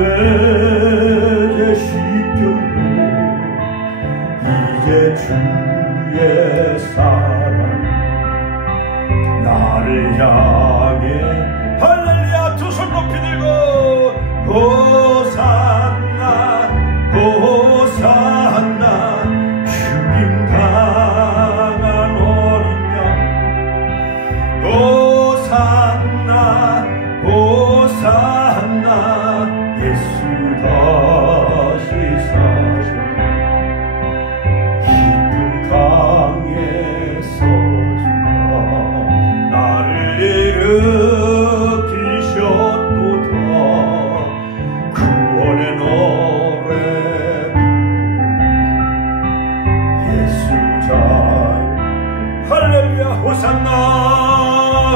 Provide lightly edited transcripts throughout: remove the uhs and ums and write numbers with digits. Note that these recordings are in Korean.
내게 십경도 이제 주의 사랑 나를 향해 할렐루야 두 손 높이 들고 호산나 호산나 죽임 당한 어린 양 호산나 호산나 예수 다시 사셔 깊은 강에 서주가 나를 일으키셨도다 구원의 노래 예수 잘 할렐루야 호산나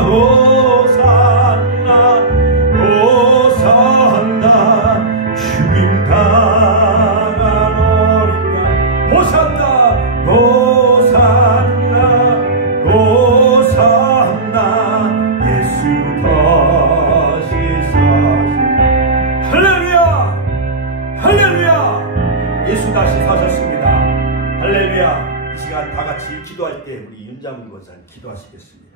호산나 호산나 죽임 당한 어린 양 호산나 호산나 호산나 예수 다시 사신 할렐루야 할렐루야 예수 다시 사셨습니다. 할렐루야. 이 시간 다 같이 기도할 때 우리 윤장훈 권사님 기도하시겠습니다.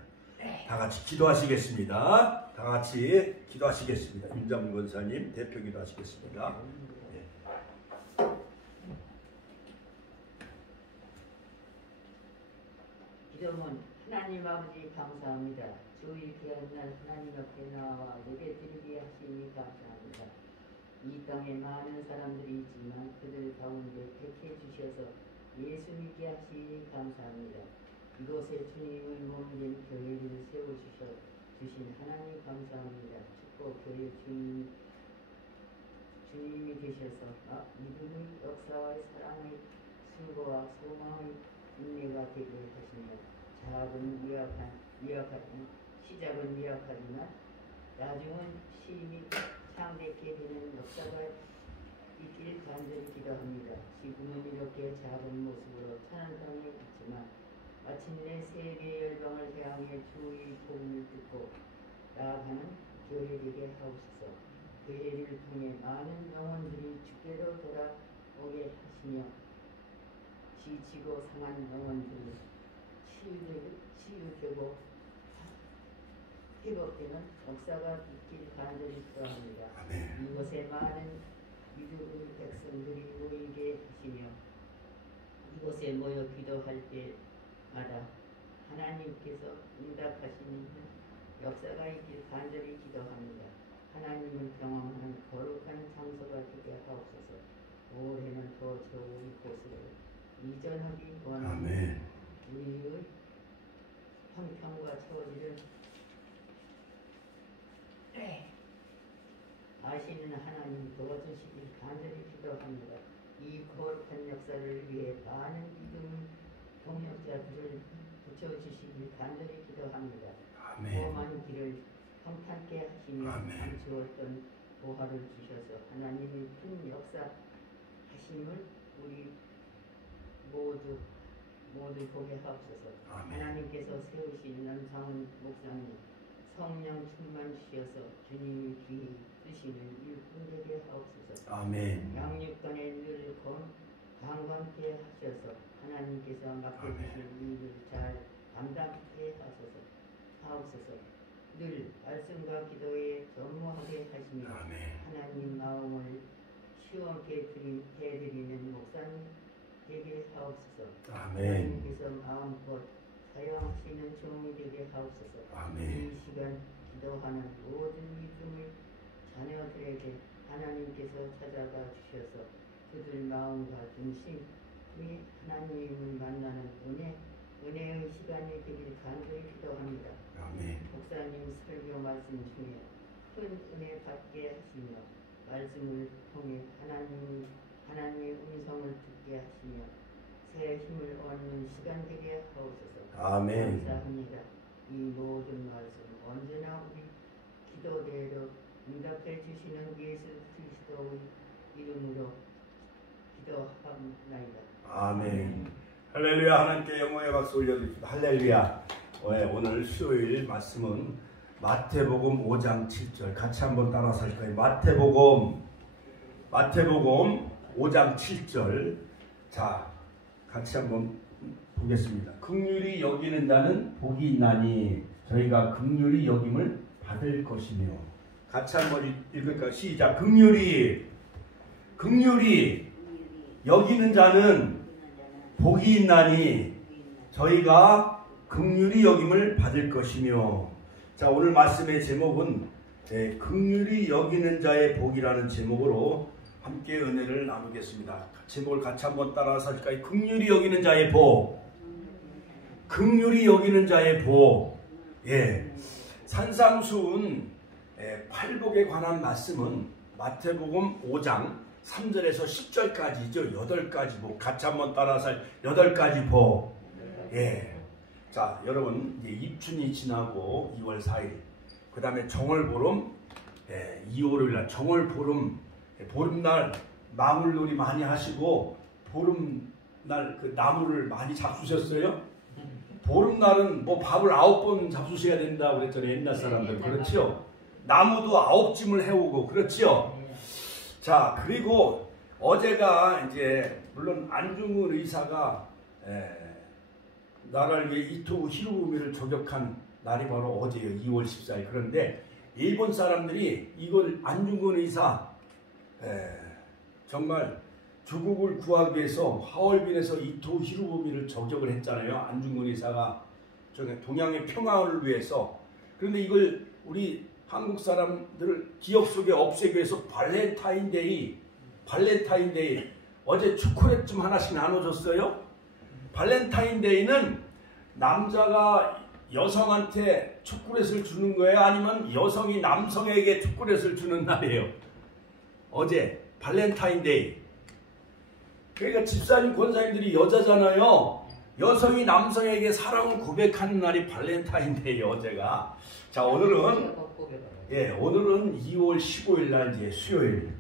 다 같이 기도하시겠습니다. 다 같이 기도하시겠습니다. 윤장훈 권사님 대표 기도하시겠습니다. 네. 기도문 하나님 아버지 감사합니다. 주일 귀한 날 하나님 앞에 나와 예배드리게 하시니 감사합니다. 이 땅에 많은 사람들이 있지만 그들 가운데 택해 주셔서 예수 믿게 하시니 감사합니다. 이곳에 주님을 몸된 교회를 세워주신 하나님 감사합니다. 축복 교회 주님이 되셔서 믿음의 역사와 사랑의 수고와 소망의 인내가 되게 하시며 시작은 미약하지만 나중은 심히 창대케 되는 역사가 있길 간절히 기도합니다. 지금은 이렇게 작은 모습으로 천한 땅에 있지만 마침내 세계 열방을 향해 주의 복음을 듣고 나아가는 교회 되게 하옵소서. 교회를 통해 많은 영혼들이 주께로 돌아오게 하시며 지치고 상한 영혼들이 치유되고 회복되는 역사가 있길 간절히 기도합니다. 이곳에 많은 믿음의 백성들이 모이게 하시며 이곳에 모여 기도할 때마다 하나님께서 응답하시는 역사가 있길 간절히 기도합니다. 하나님을 경험하는 거룩한 장소가 되게 하옵소서. 올해는 더 좋은 곳으로 이전하기 원합니다. 우리의 형편과 처지를 아시는 하나님 도와주시길 간절히 기도합니다. 이 거룩한 역사를 위해 많은 믿음 동역자들을 붙여주시길 간절히 기도합니다. 험한 길을 평탄케 하시며 감추었던 보화를 주셔서 하나님의 큰 역사 하심을 우리 모두 보게 하옵소서. 하나님께서 세우신 남상훈 목사님 성령 충만 주셔서 주님의 귀히 쓰시는 일꾼 되게 하옵소서. 양육권에 늘 강건케 하셔서 하나님께서 맡겨주신 일을 잘 감당케 하옵소서. 늘 말씀과 기도에 전무하게 하시며 하나님 마음을 시원케 해드리는 목사님 되게 하옵소서. 하나님께서 마음껏 사용하시는 종이 되게 하옵소서. 이 시간 기도하는 모든 믿음의 자녀들에게 하나님께서 찾아가 주셔서 그들 마음과 중심이 하나님을 만나는 은혜의 시간이 되길 간절히 기도합니다. 목사님 설교 말씀 중에 큰 은혜 받게 하시며 말씀을 통해 하나님의 음성을 듣게 하시며 새 힘을 얻는 시간 되게 하옵소서. 감사합니다. 이 모든 말씀 언제나 우리 기도대로 응답해 주시는 예수 그리스도의 이름으로 기도합나이다. 할렐루야. 하나님께 영광의 박수 올려드립니다. 할렐루야. 오늘 수요일 말씀은 마태복음 5장 7절 같이 한번 따라서 할까요? 마태복음 마태복음 5장 7절. 자, 같이 한번 보겠습니다. 긍휼히 여기는 자는 복이 있나니 저희가 긍휼히 여김을 받을 것이며. 같이 한번 읽을까요? 시작. 긍휼히 여기는 자는 복이 있나니 저희가 긍휼히 여김을 받을 것이며. 자, 오늘 말씀의 제목은 긍휼히 여기는 자의 복이라는 제목으로 함께 은혜를 나누겠습니다. 제목을 같이 한번 따라서 할까요? 긍휼히 여기는 자의 복. 긍휼히 여기는 자의 복. 예. 산상수훈 팔복에 관한 말씀은 마태복음 5장 3절에서 10절까지죠. 8가지 복. 같이 한번 따라서 8가지 복. 예. 자, 여러분, 이제 입춘이 지나고 2월 4일, 그 다음에 정월보름, 2월 5일날 정월보름, 보름날 나물놀이 많이 하시고, 보름날 그 나무를 많이 잡수셨어요? 보름날은 뭐 밥을 9번 잡수셔야 된다고 그랬잖아요. 옛날 사람들. 그렇죠? 나무도 9짐을 해오고, 그렇죠? 자, 그리고 어제가 이제, 물론 안중근 의사가, 나라를 위해 이토 히로부미를 저격한 날이 바로 어제예요. 2월 14일. 그런데 일본 사람들이 이걸 안중근 의사 정말 조국을 구하기 위해서 하얼빈에서 이토 히로부미를 저격을 했잖아요. 안중근 의사가 동양의 평화를 위해서. 그런데 이걸 우리 한국 사람들 기억 속에 없애기 위해서 발렌타인데이 어제 초콜릿 좀 하나씩 나눠줬어요. 발렌타인데이는 남자가 여성한테 초콜릿을 주는 거예요? 아니면 여성이 남성에게 초콜릿을 주는 날이에요? 어제 발렌타인데이. 그러니까 집사님 권사님들이 여자잖아요. 여성이 남성에게 사랑을 고백하는 날이 발렌타인데이 어제가. 자, 오늘은 2월 15일 날 이제 수요일.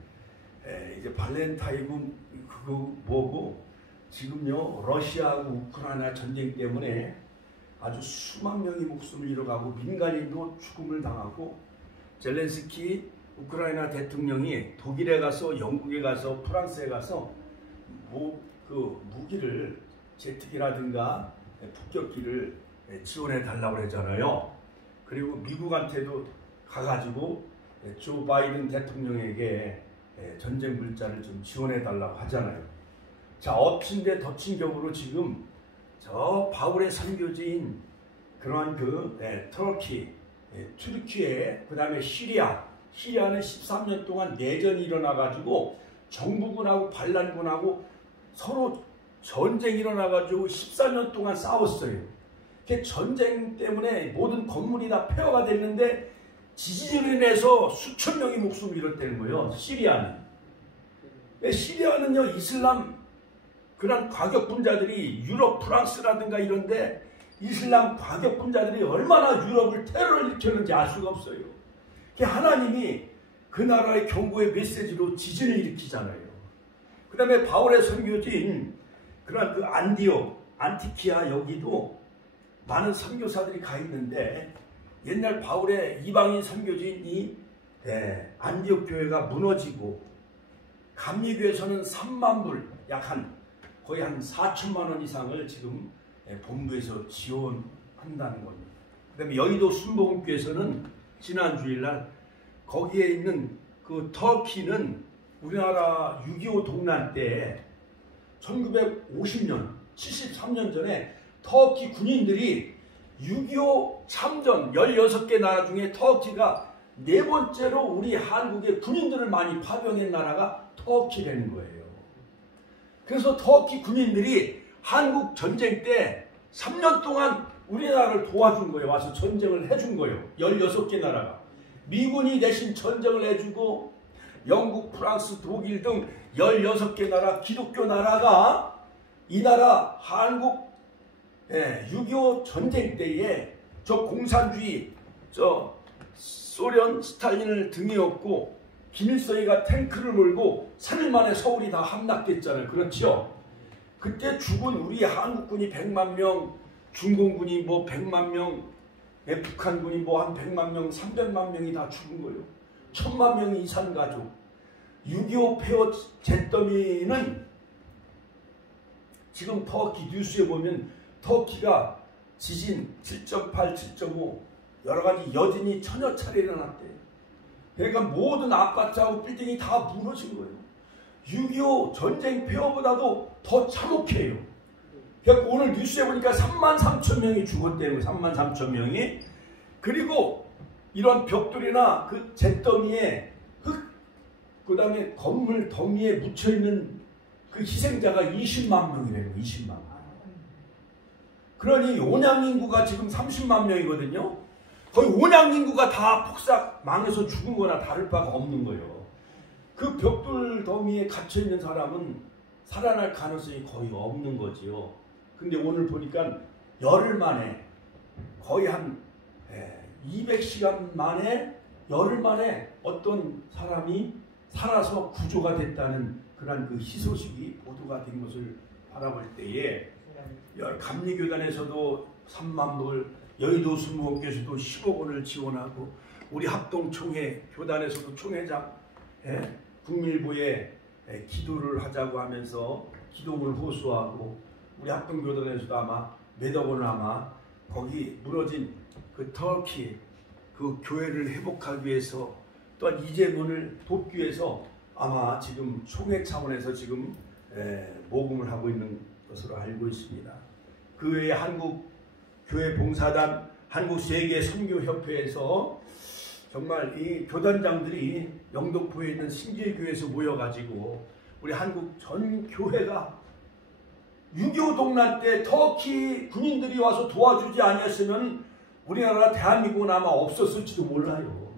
이제 발렌타인은 그거 뭐고? 지금요, 러시아하고 우크라이나 전쟁 때문에 아주 수만 명이 목숨을 잃어가고 민간인도 죽음을 당하고, 젤렌스키 우크라이나 대통령이 독일에 가서, 영국에 가서, 프랑스에 가서 무기를, 제트기라든가 폭격기를 지원해 달라고 그랬잖아요. 그리고 미국한테도 가가지고 조 바이든 대통령에게 전쟁 물자를 좀 지원해 달라고 하잖아요. 자, 엎친 데 덮친 격으로 지금 저 바울의 선교지인 그러한 터키, 튀르키예, 그 다음에 시리아는 13년 동안 내전이 일어나가지고 정부군하고 반란군하고 서로 전쟁이 일어나가지고 14년 동안 싸웠어요. 전쟁 때문에 모든 건물이 다 폐허가 됐는데 지진으로 인해서 수천 명이 목숨을 잃었다는 거예요. 시리아는요, 이슬람 그런 과격분자들이 유럽, 프랑스라든가 이런데 이슬람 과격분자들이 얼마나 유럽을 테러를 일으켰는지 알 수가 없어요. 하나님이 그 나라의 경고의 메시지로 지진을 일으키잖아요. 그 다음에 바울의 선교지인 그런 그 안티키아 여기도 많은 선교사들이 가 있는데, 옛날 바울의 이방인 선교지인 이 안디옥 교회가 무너지고 감리교에서는 3만 불, 거의 한 4천만 원 이상을 지금 본부에서 지원한다는 겁니다. 그 다음에 여의도 순복음교회에서는 지난 주일날 거기에 있는 그 터키는 우리나라 6.25 동란 때 1950년, 73년 전에 터키 군인들이 6.25 참전 16개 나라 중에 터키가 4번째로 우리 한국의 군인들을 많이 파병한 나라가 터키라는 거예요. 그래서 터키 군인들이 한국 전쟁 때 3년 동안 우리나라를 도와준 거예요. 와서 전쟁을 해준 거예요. 16개 나라가. 미군이 대신 전쟁을 해주고 영국, 프랑스, 독일 등 16개 나라, 기독교 나라가 이 나라 한국 6.25 전쟁 때에 저 공산주의, 저 소련 스탈린을 등에 업고 김일성이가 탱크를 몰고 3일 만에 서울이 다 함락됐잖아요. 그렇죠? 그때 죽은 우리 한국군이 100만 명, 중공군이 뭐 100만 명, 북한군이 뭐 한 100만 명, 300만 명이 다 죽은 거예요. 1000만 명이 이산가족. 6.25 폐허 잿더미는 지금 터키 뉴스에 보면 터키가 지진 7.8, 7.5 여러가지 여진이 천여 차례 일어났대요. 그러니까 모든 아파트하고 빌딩이 다 무너진 거예요. 6.25 전쟁 폐허보다도 더 참혹해요. 그러니까 오늘 뉴스에 보니까 33,000명이 죽었대요. 33,000명이. 그리고 이런 벽돌이나 그 잿더미에 흙, 그 다음에 건물 더미에 묻혀있는 그 희생자가 20만 명이래요. 20만 명. 그러니 온양 인구가 지금 30만 명이거든요. 거의 온양 인구가 다 폭삭 망해서 죽은 거나 다를 바가 없는 거예요. 그 벽돌 더미에 갇혀있는 사람은 살아날 가능성이 거의 없는 거지요. 근데 오늘 보니까 열흘 만에 거의 한 200시간 만에 열흘 만에 어떤 사람이 살아서 구조가 됐다는 그런 그 희소식이 보도가 된 것을 바라볼 때에 감리교단에서도 3만 불, 여의도 순복음교에서도 10억 원을 지원하고 우리 합동총회 교단에서도 총회장 국밀부에 기도를 하자고 하면서 기도문을 호소하고 우리 합동교단에서도 아마 몇억 원을 아마 거기 무너진 그 터키 그 교회를 회복하기 위해서 또한 이재문을 돕기 위해서 아마 지금 총회 차원에서 지금 모금을 하고 있는 것으로 알고 있습니다. 그 외에 한국교회봉사단, 한국세계선교협회에서 정말 이 교단장들이 영등포에 있는 신길교회에서 모여가지고 우리 한국 전 교회가 6.25 동란 때 터키 군인들이 와서 도와주지 아니었으면 우리나라 대한민국은 아마 없었을지도 몰라요.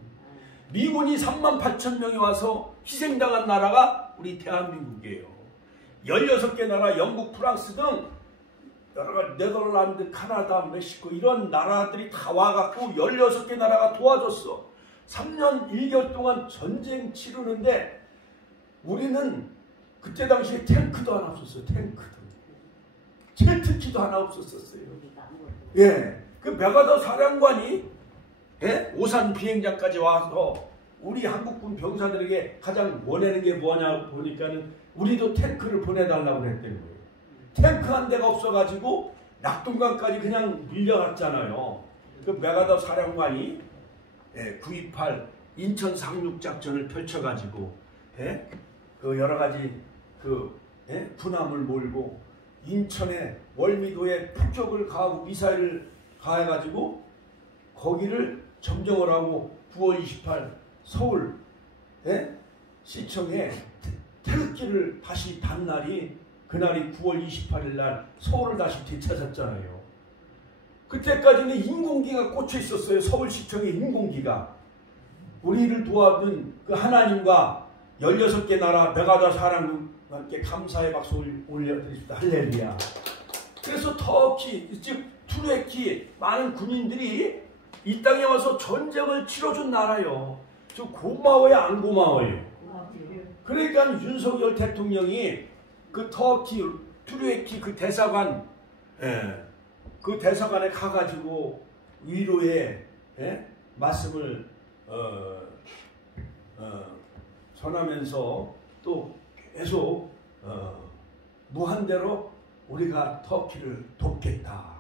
미군이 38,000명이 와서 희생당한 나라가 우리 대한민국이에요. 16개 나라, 영국, 프랑스 등 여러 네덜란드, 카나다, 멕시코 이런 나라들이 다 와갖고 16개 나라가 도와줬어. 3년 1개월 동안 전쟁 치르는데 우리는 그때 당시에 탱크도 하나 없었어요. 탱크도. 제트기도 하나 없었어요. 그 메가더 사령관이 오산 비행장까지 와서 우리 한국군 병사들에게 가장 원하는 게 뭐냐 보니까는 우리도 탱크를 보내달라고 했다는 거예요. 탱크 한 대가 없어가지고 낙동강까지 그냥 밀려갔잖아요. 그 메가더 사령관이 9.28 인천 상륙작전을 펼쳐가지고 그 여러 가지 그 군함을 몰고 인천에 월미도에 폭격을 가하고 미사일을 가해가지고 거기를 점령을 하고 9월 28일 서울 시청에 태극기를 다시 단 날이 그날이 9월 28일 날 서울을 다시 되찾았잖아요. 그때까지는 인공기가 꽂혀 있었어요. 서울시청에 인공기가. 우리를 도와준 그 하나님과 16개 나라 메가더 사랑과 함께 감사의 박수 올려드립니다. 할렐루야. 그래서 터키, 즉 투르키 많은 군인들이 이 땅에 와서 전쟁을 치러준 나라요. 저 고마워요, 안 고마워요? 그러니까 윤석열 대통령이 그 터키, 투르키 그 대사관, 그 대사관에 가가지고 위로의 말씀을 전하면서 또 계속 무한대로 우리가 터키를 돕겠다.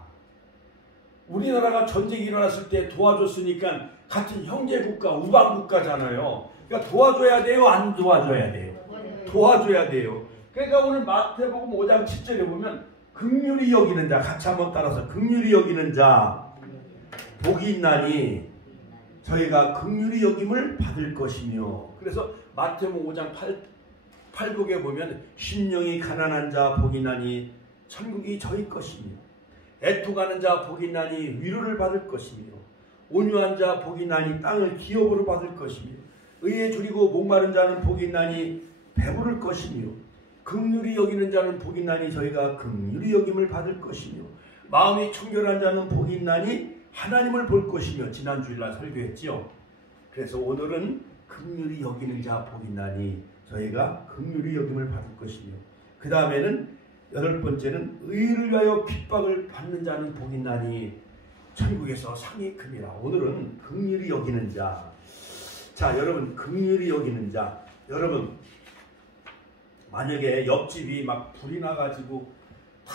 우리나라가 전쟁이 일어났을 때 도와줬으니까 같은 형제국가, 우방국가잖아요. 그러니까 도와줘야 돼요? 안 도와줘야 돼요? 도와줘야 돼요. 그러니까 오늘 마태복음 5장 7절에 보면 긍휼히 여기는 자, 같이 한번 따라서 긍휼히 여기는 자 복이 있나니 저희가 긍휼히 여김을 받을 것이며. 그래서 마태복음 5장 8복에 보면 심령이 가난한 자 복이 있나니 천국이 저희 것이며 애통하는 자 복이 있나니 위로를 받을 것이며 온유한 자 복이 있나니 땅을 기업으로 받을 것이며 의에 줄이고 목마른 자는 복이 있나니 배부를 것이며 긍휼히 여기는 자는 복이 있나니 저희가 긍휼히 여김을 받을 것이며 마음이 청결한 자는 복이 있나니 하나님을 볼 것이며. 지난주일날 설교했지요. 그래서 오늘은 긍휼히 여기는 자 복이 있나니 저희가 긍휼히 여김을 받을 것이며, 그 다음에는 8번째는 의를 위하여 핍박을 받는 자는 복이 있나니 천국에서 상이 큽니다. 오늘은 긍휼히 여기는 자. 자, 여러분 긍휼히 여기는 자. 여러분 만약에 옆집이 막 불이 나가지고 다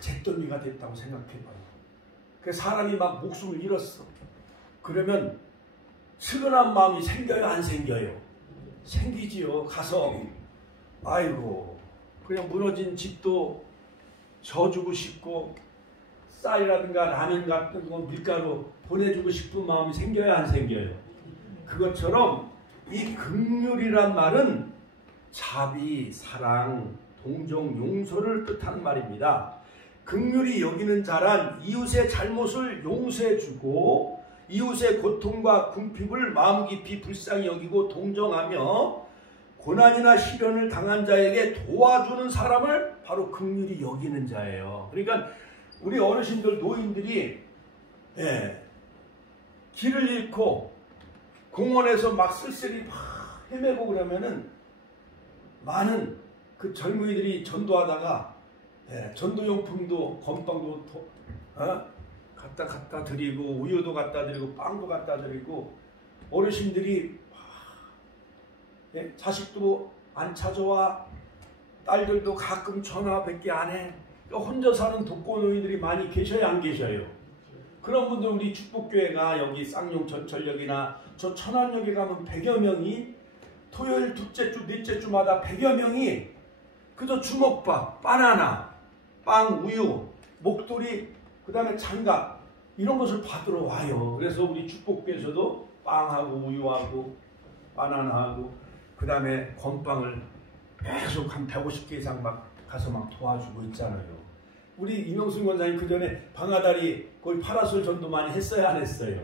잿더미가 됐다고 생각해봐요. 그 사람이 막 목숨을 잃었어. 그러면 측은한 마음이 생겨요, 안 생겨요? 생기지요. 가서 아이고 그냥 무너진 집도 져주고 싶고 쌀이라든가 라면 같은 거 밀가루 보내주고 싶은 마음이 생겨요, 안 생겨요? 그것처럼 이 긍휼이란 말은 자비, 사랑, 동정, 용서를 뜻하는 말입니다. 긍휼히 여기는 자란 이웃의 잘못을 용서해주고 이웃의 고통과 궁핍을 마음 깊이 불쌍히 여기고 동정하며 고난이나 시련을 당한 자에게 도와주는 사람을 바로 긍휼히 여기는 자예요. 그러니까 우리 어르신들, 노인들이 길을 잃고 공원에서 막 쓸쓸히 막 헤매고 그러면은 많은 그 젊은이들이 전도하다가 전도용품도 건빵도 갖다 드리고 우유도 갖다 드리고 빵도 갖다 드리고 어르신들이 자식도 안 찾아와 딸들도 가끔 전화밖에 안 해. 혼자 사는 독거노인들이 많이 계셔야 안 계셔요? 그런 분들 우리 축복교회가 여기 쌍용 전철역이나 저 천안역에 가면 100여 명이 토요일 둘째 주 넷째 주마다 100여 명이 그저 주먹밥, 바나나, 빵, 우유, 목도리, 그 다음에 장갑 이런 것을 받으러 와요. 그래서 우리 축복교회에서도 빵하고 우유하고 바나나하고 그 다음에 건빵을 계속 한 150개 이상 막 가서 막 도와주고 있잖아요. 우리 이명순 권사님 그 전에 방아다리 거기 파라솔 전도 많이 했어요, 안 했어요?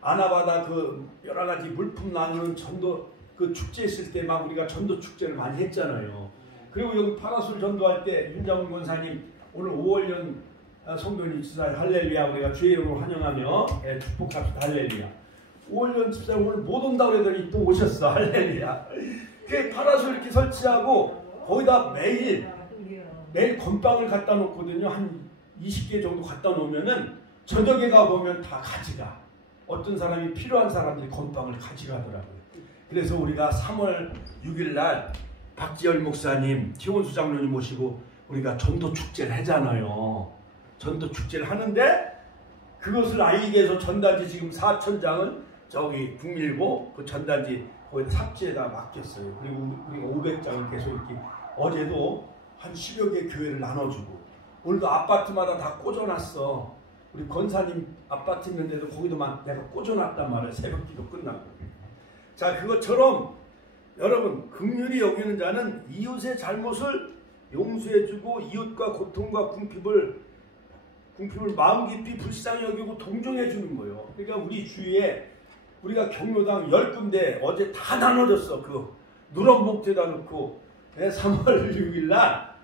아나바다 그 여러 가지 물품 나누는 전도 그 축제 있을 때 막 우리가 전도 축제를 많이 했잖아요. 그리고 여기 파라솔 전도할 때 윤장훈 권사님 오늘 5월년 성도님 집사 할렐루야 우리가 주의 이름으로 환영하며 축복합시다 할렐루야. 5월년 집사 오늘 못 온다고 그러더니 또 오셨어 할렐루야. 그 파라솔 이렇게 설치하고 거기다 매일 건빵을 갖다 놓거든요. 한 20개 정도 갖다 놓으면은 저녁에 가보면 다 가져가. 어떤 사람이 필요한 사람들이 건빵을 가져가더라고요. 그래서 우리가 3월 6일 날 박지열 목사님, 최원수 장로님 모시고 우리가 전도 축제를 하잖아요. 전도 축제를 하는데 그것을 알리기 위해서 전단지 지금 4,000장을 저기 북밀고 그 전단지 거기다 삽지에다 맡겼어요. 그리고 우리가 500장을 계속 이렇게 어제도 한 10여 개 교회를 나눠주고 오늘도 아파트마다 다 꽂아놨어. 우리 권사님 아파트 있는데도 거기도 내가 꽂아놨단 말이야. 새벽기도 끝나고. 자, 그것처럼 여러분 긍휼히 여기는 자는 이웃의 잘못을 용서해주고 이웃과 고통과 궁핍을 마음 깊이 불쌍히 여기고 동정해주는 거예요. 그러니까 우리 주위에 우리가 경로당 10군데 어제 다 나눠줬어. 그 누런 봉투에다 넣고 3월 6일 날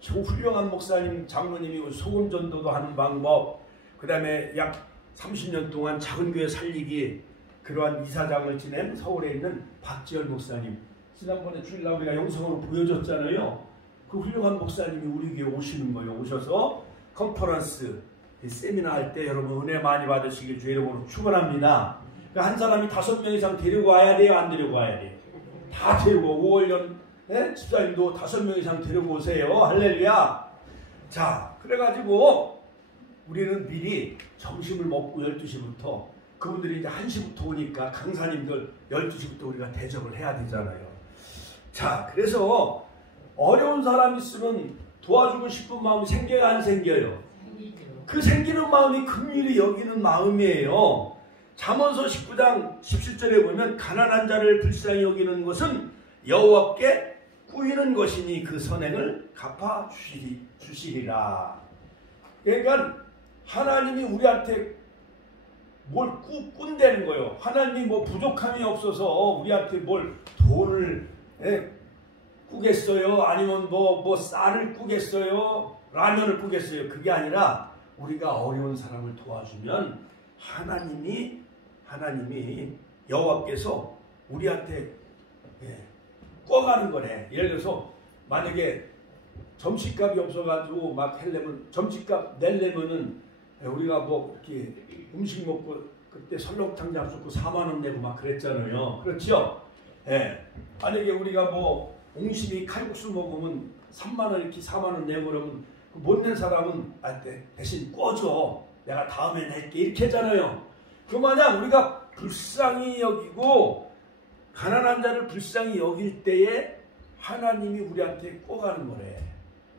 훌륭한 목사님 장로님이 소금 전도도 하는 방법, 그 다음에 약 30년 동안 작은 교회 살리기 그러한 이사장을 지낸 서울에 있는 박지열 목사님, 지난번에 주일날 우리가 영상으로 보여줬잖아요. 그 훌륭한 목사님이 우리 교회 오시는 거예요. 오셔서 컨퍼런스 세미나 할 때 여러분 은혜 많이 받으시길 주의 이름으로 축원합니다. 그러니까 한 사람이 5명 이상 데리고 와야 돼요, 안 데리고 와야 돼요? 다 데리고 5월년 집사님도 5명 이상 데리고 오세요. 할렐루야. 자, 그래가지고 우리는 미리 점심을 먹고 12시부터 그분들이 이제 1시부터 오니까 강사님들 12시부터 우리가 대접을 해야 되잖아요. 자, 그래서 어려운 사람 있으면 도와주고 싶은 마음이 생겨요, 안 생겨요? 그 생기는 마음이 긍휼히 여기는 마음이에요. 잠언서 19장 17절에 보면 가난한 자를 불쌍히 여기는 것은 여호와께 꾸이는 것이니 그 선행을 갚아 주시리라. 그러니까 하나님이 우리한테 뭘 꾼다는 거예요. 하나님이 뭐 부족함이 없어서 우리한테 뭘 돈을 꾸겠어요? 아니면 뭐 쌀을 꾸겠어요? 라면을 꾸겠어요? 그게 아니라 우리가 어려운 사람을 도와주면 하나님이 여호와께서 우리한테 꿔가는 거네. 예를 들어서 만약에 점심값이 없어가지고 막 하려면 점심값 내려면은 우리가 뭐 이렇게 음식 먹고 그때 설렁탕 잡수고 4만 원 내고 막 그랬잖아요. 그렇죠? 만약에 우리가 뭐 옹심이 칼국수 먹으면 3만 원 이렇게 4만 원 내고 그러면 못 낸 사람은 대신 꺼줘. 내가 다음에 낼게. 이렇게 하잖아요. 그 마냥 우리가 불쌍히 여기고 가난한 자를 불쌍히 여길 때에 하나님이 우리한테 꺼가는 거래.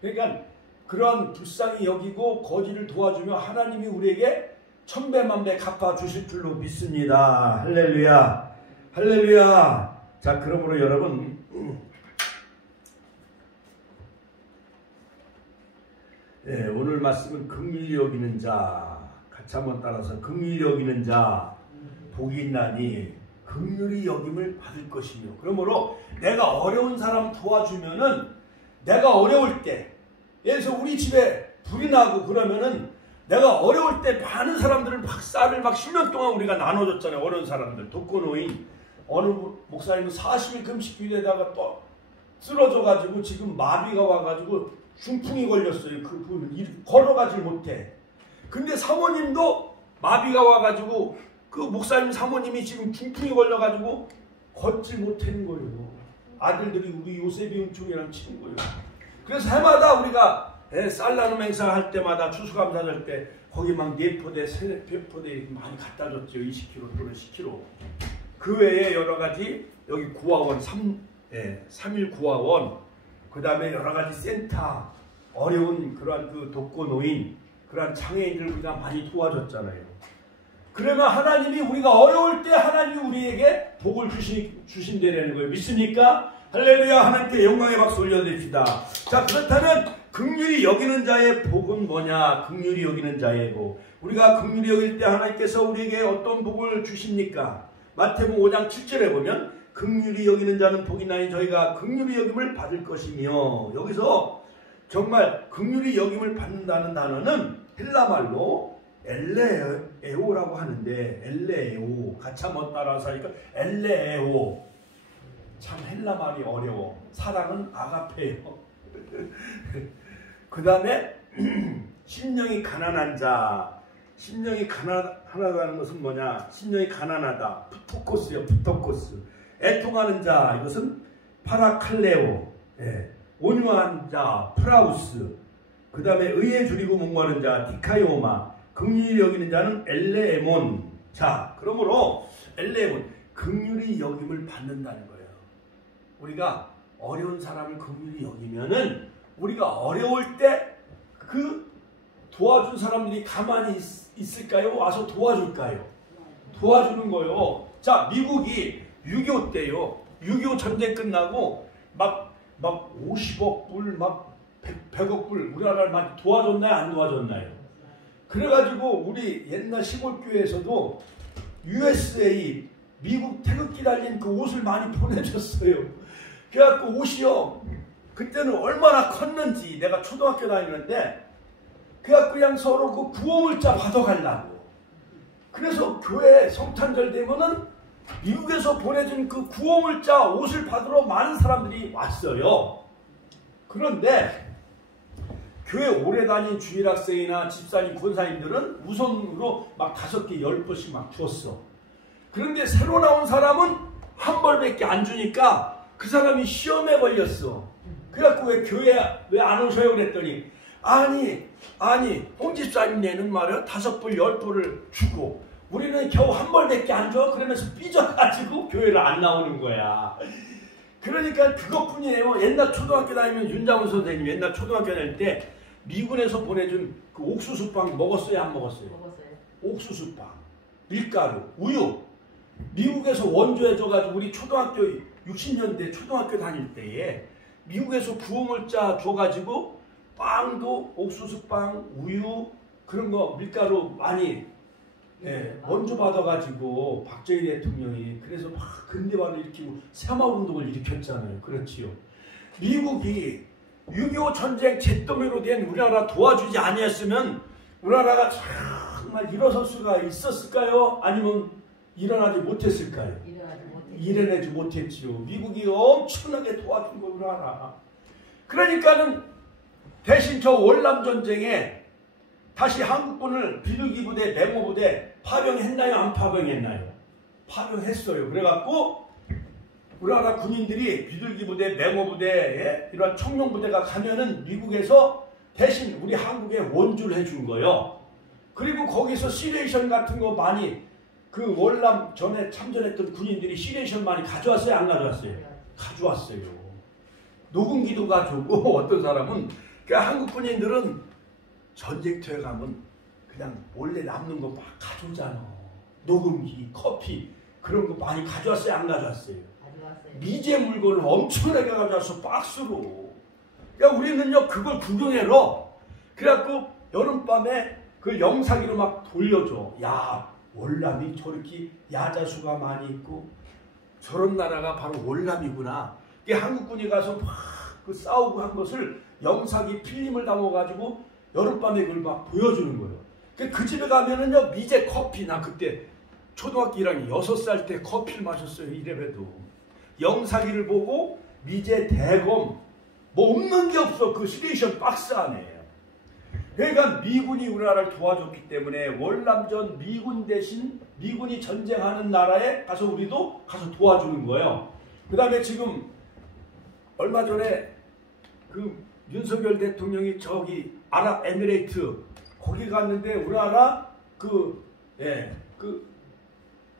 그러니까 그런 불쌍히 여기고 거지를 도와주며 하나님이 우리에게 천배만배 갚아주실 줄로 믿습니다. 할렐루야. 할렐루야. 자, 그러므로 여러분 오늘 말씀은 긍휼히 여기는 자, 같이 한번 따라서 긍휼히 여기는 자 복이 있나니 긍휼히 여김을 받을 것이며. 그러므로 내가 어려운 사람 도와주면은 내가 어려울 때, 예를 들어서 우리 집에 불이 나고 그러면은 내가 어려울 때 많은 사람들을 쌀을 막 10년 동안 우리가 나눠줬잖아요. 어려운 사람들, 독거노인. 어느 목사님은 40일 금식기에다가 또 쓰러져가지고 지금 마비가 와가지고 중풍이 걸렸어요. 그분 걸어가질 못해. 근데 사모님도 마비가 와가지고 그 목사님 사모님이 지금 중풍이 걸려가지고 걷질 못하는 거예요. 아들들이 우리 요셉이 은총이랑 치는 거예요. 그래서 해마다 우리가 쌀 나눔 행사 할 때마다 추수감사절 때 거기 막 4포대, 3포대 많이 갖다 줬죠. 20kg 또는 10kg. 그 외에 여러 가지 여기 구화원 3일 구화원, 그 다음에 여러 가지 센터, 어려운 그러한 그 독거노인, 그러한 장애인들 우리가 많이 도와줬잖아요. 그러면 하나님이 우리가 어려울 때 하나님이 우리에게 복을 주신다는 거예요. 믿습니까? 할렐루야. 하나님께 영광의 박수 올려드립시다. 자, 그렇다면 긍휼히 여기는 자의 복은 뭐냐? 긍휼히 여기는 자의 복. 우리가 긍휼히 여길 때 하나님께서 우리에게 어떤 복을 주십니까? 마태복음 5장 7절에 보면 긍휼히 여기는 자는 복이 나니 저희가 긍휼히 여김을 받을 것이며. 여기서 정말 긍휼히 여김을 받는다는 단어는 헬라말로 엘레에오라고 하는데, 엘레에오 같이 한번 따라서 하니까 엘레에오. 참 헬라말이 어려워. 사랑은 아가페요. 그 다음에 심령이 가난한 자. 심령이 가난하다는 것은 뭐냐? 심령이 가난하다. 푸토코스요. 푸토코스. 애통하는 자. 이것은 파라칼레오. 온유한 자. 프라우스. 그 다음에 의에 줄이고 목마른 자. 디카이오마. 긍휼히 여기는 자는 엘레에몬. 자, 그러므로 엘레에몬. 긍휼히 여김을 받는다는 거예요. 우리가 어려운 사람을 긍휼히 여기면은 우리가 어려울 때 그 도와준 사람들이 가만히 있을까요? 와서 도와줄까요? 도와주는 거예요. 자, 미국이 6.25 때요. 6.25 전쟁 끝나고 막 50억 불, 막 100억 불 우리나라를 많이 도와줬나요? 안 도와줬나요? 그래가지고 우리 옛날 시골교회에서도 USA 미국 태극기 달린 그 옷을 많이 보내줬어요. 그래갖고 옷이요. 그때는 얼마나 컸는지 내가 초등학교 다니는데 그래갖고 그냥 서로 그 구호물자 받아가려고. 그래서 교회 성탄절 되면은 미국에서 보내준 그 구호물자 옷을 받으러 많은 사람들이 왔어요. 그런데 교회 오래 다닌 주일학생이나 집사님, 권사님들은 우선으로 막 5개, 10벌씩 막 줬어. 그런데 새로 나온 사람은 한 벌밖에 안 주니까 그 사람이 시험에 걸렸어. 그래갖고 왜 교회 왜 안 오셔요? 그랬더니 아니 홍 집사님 내는 말이야 5벌, 10벌을 주고 우리는 겨우 한 벌밖에 안 줘. 그러면서 삐져가지고 교회를 안 나오는 거야. 그러니까 그것뿐이에요. 옛날 초등학교 다니면 윤장훈 선생님 옛날 초등학교 다닐 때 미군에서 보내준 그 옥수수빵 먹었어요? 안 먹었어요? 먹었어요. 옥수수빵, 밀가루, 우유. 미국에서 원조해줘가지고 우리 초등학교 60년대 초등학교 다닐 때에 미국에서 구호물자 줘가지고 빵도 옥수수빵, 우유 그런 거 밀가루 많이 원조 받아가지고 박정희 대통령이 그래서 막 근대화를 일으키고 새마을운동을 일으켰잖아요. 그렇지요. 미국이 6.25 전쟁 잿더미로 된 우리나라 도와주지 아니었으면 우리나라가 정말 일어설 수가 있었을까요? 아니면 일어나지 못했을까요? 일어나지 못했지요. 미국이 엄청나게 도와준 거 우리나라. 그러니까는 대신 저 월남전쟁에 다시 한국군을 비둘기 부대, 맹호 부대 파병했나요? 안 파병했나요? 파병했어요. 그래갖고 우리나라 군인들이 비둘기 부대, 맹호 부대, 이런 청룡 부대가 가면은 미국에서 대신 우리 한국에 원주를 해준 거예요. 그리고 거기서 시레이션 같은 거 많이 그 월남 전에 참전했던 군인들이 시레이션 많이 가져왔어요? 안 가져왔어요? 가져왔어요. 녹음기도 가져오고 어떤 사람은 그러니까 한국 군인들은 전쟁터에 가면 그냥 원래 남는 거 막 가져오잖아. 녹음기, 커피 그런 거 많이 가져왔어요? 안 가져왔어요? 미제 물건을 엄청나게 가져와서 박스로. 그러니까 우리는요 그걸 구경해러. 그래갖고 여름밤에 그 영상기로 막 돌려줘. 야 월남이 저렇게 야자수가 많이 있고 저런 나라가 바로 월남이구나. 한국군이 가서 막 그 싸우고 한 것을 영상기 필름을 담아가지고 여름밤에 그걸 막 보여주는 거예요. 그 집에 가면은요 미제 커피, 나 그때 초등학교 1학년 6살 때 커피를 마셨어요. 이래봬도 영상기를 보고 미제 대검 뭐 없는 게 없어. 그 시레이션 박스 안에. 그러니까 미군이 우리나라를 도와줬기 때문에 월남전 미군 대신 미군이 전쟁하는 나라에 가서 우리도 가서 도와주는 거예요. 그 다음에 지금 얼마 전에 그 윤석열 대통령이 저기 아랍에미레이트 거기 갔는데 우리나라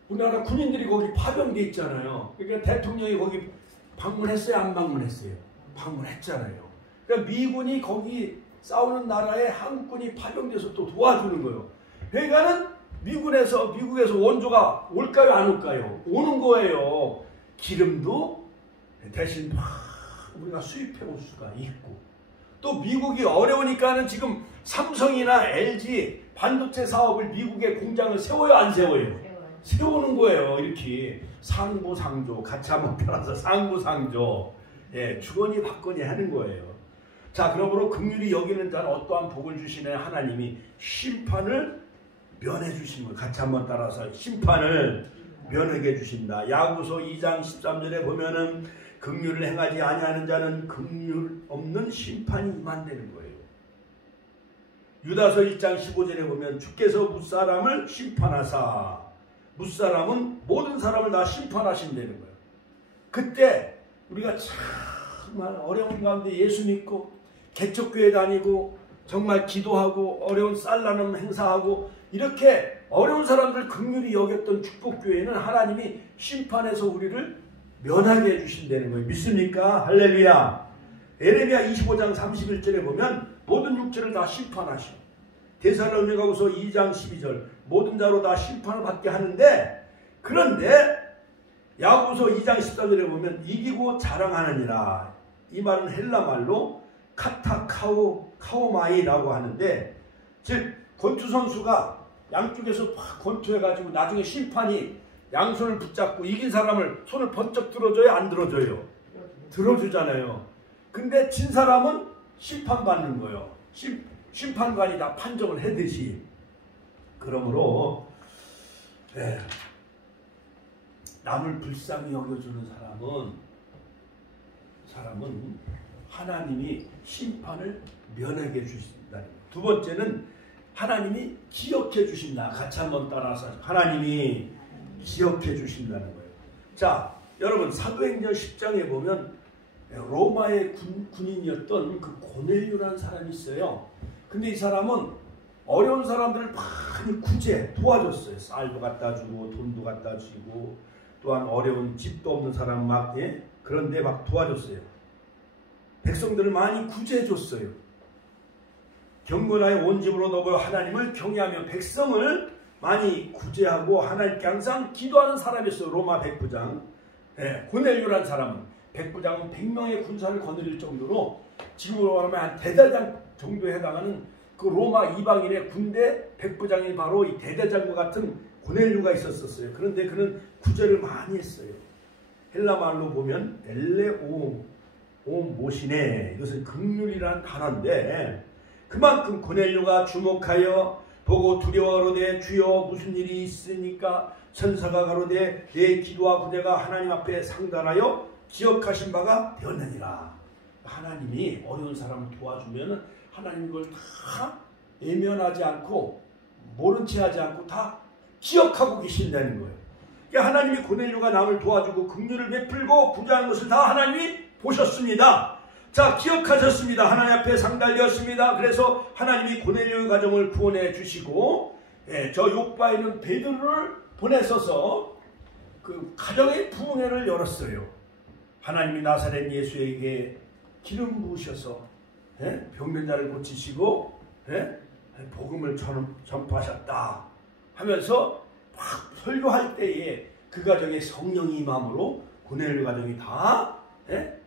우리나라 군인들이 거기 파병돼 있잖아요. 그러니까 대통령이 거기 방문했어요? 안 방문했어요? 방문했잖아요. 그러니까 미군이 거기 싸우는 나라에 한국군이 파병돼서 또 도와주는 거예요. 그러니까는 미국에서 원조가 올까요? 안 올까요? 오는 거예요. 기름도 대신 우리가 수입해 올 수가 있고, 또 미국이 어려우니까는 지금 삼성이나 LG 반도체 사업을 미국의 공장을 세워요? 안 세워요? 세우는 거예요. 이렇게 상부상조, 같이 한번 편해서 상부상조, 주거니 받거니 하는 거예요. 자, 그러므로 긍휼히 여기는 자는 어떠한 복을 주시네. 하나님이 심판을 면해 주신 거예요. 같이 한번 따라서 심판을 면하게 주신다. 야고보서 2장 13절에 보면은 긍휼을 행하지 아니하는 자는 긍휼 없는 심판이 임한다는 거예요. 유다서 1장 15절에 보면 주께서 무사람을 심판하사, 무사람은 모든 사람을 다 심판하신다는 거예요. 그때 우리가 정말 어려운 가운데 예수 믿고 개척교회 다니고 정말 기도하고 어려운 쌀나눔 행사하고 이렇게 어려운 사람들 긍휼히 여겼던 축복교회는 하나님이 심판해서 우리를 면하게 해주신다는 거예요. 믿습니까? 할렐루야. 에레미야 25장 31절에 보면 모든 육체를 다 심판하시오. 데살로니가후서 2장 12절 모든 자로 다 심판을 받게 하는데, 그런데 야고보서 2장 14절에 보면 이기고 자랑하느니라. 이 말은 헬라 말로 카타카오마이라고 하는데, 즉 권투 선수가 양쪽에서 막 권투해가지고 나중에 심판이 양손을 붙잡고 이긴 사람을 손을 번쩍 들어줘요? 안 들어줘요? 들어주잖아요. 근데 진 사람은 심판받는 거예요. 심판관이 다 판정을 해듯이. 그러므로 남을 불쌍히 여겨주는 사람은 하나님이 심판을 면하게 주신다는 거예요. 두 번째는 하나님이 기억해 주신다. 같이 한번 따라서 하나님이 기억해 주신다는 거예요. 자, 여러분 사도행전 10장에 보면 로마의 군인이었던 그 고넬료라는 사람이 있어요. 근데 이 사람은 어려운 사람들을 많이 도와줬어요. 쌀도 갖다 주고 돈도 갖다 주고, 또한 어려운 집도 없는 사람 그런데 막 도와줬어요. 백성들을 많이 구제해 줬어요. 경건하여 온 집으로 더불어 하나님을 경외하며 백성을 많이 구제하고 하나님께 항상 기도하는 사람이었어요. 로마 백부장. 고넬료라는 사람은 백부장은 100명의 군사를 거느릴 정도로 지금으로 말하면 한 대대장 정도에 해당하는 그 로마 이방인의 군대 백부장이 바로 이 대대장과 같은 고넬료가 있었어요. 그런데 그는 구제를 많이 했어요. 헬라 말로 보면 엘레오모시네, 이것은 긍휼이라는 단어인데, 그만큼 고넬료가 주목하여 보고 두려워하로되 주여 무슨 일이 있으니까, 천사가 가로되 내 기도와 구제가 하나님 앞에 상달하여 기억하신 바가 되었느니라. 하나님이 어려운 사람을 도와주면 하나님 그걸 다 외면하지 않고 모른 채 하지 않고 다 기억하고 계신다는 거예요. 하나님이 고넬료가 남을 도와주고 긍휼을 베풀고 구제하는 것을 다 하나님이 보셨습니다. 자, 기억하셨습니다. 하나님 앞에 상달되었습니다. 그래서 하나님이 고넬료의 가정을 구원해 주시고, 저 요바에 있는 베드로를 보내서서 그 가정의 부흥회를 열었어요. 하나님이 나사렛 예수에게 기름 부으셔서 병든 자를 고치시고 복음을 전파하셨다 하면서 막 설교할 때에 그 가정에 성령이 임함으로 고넬료 가정이 다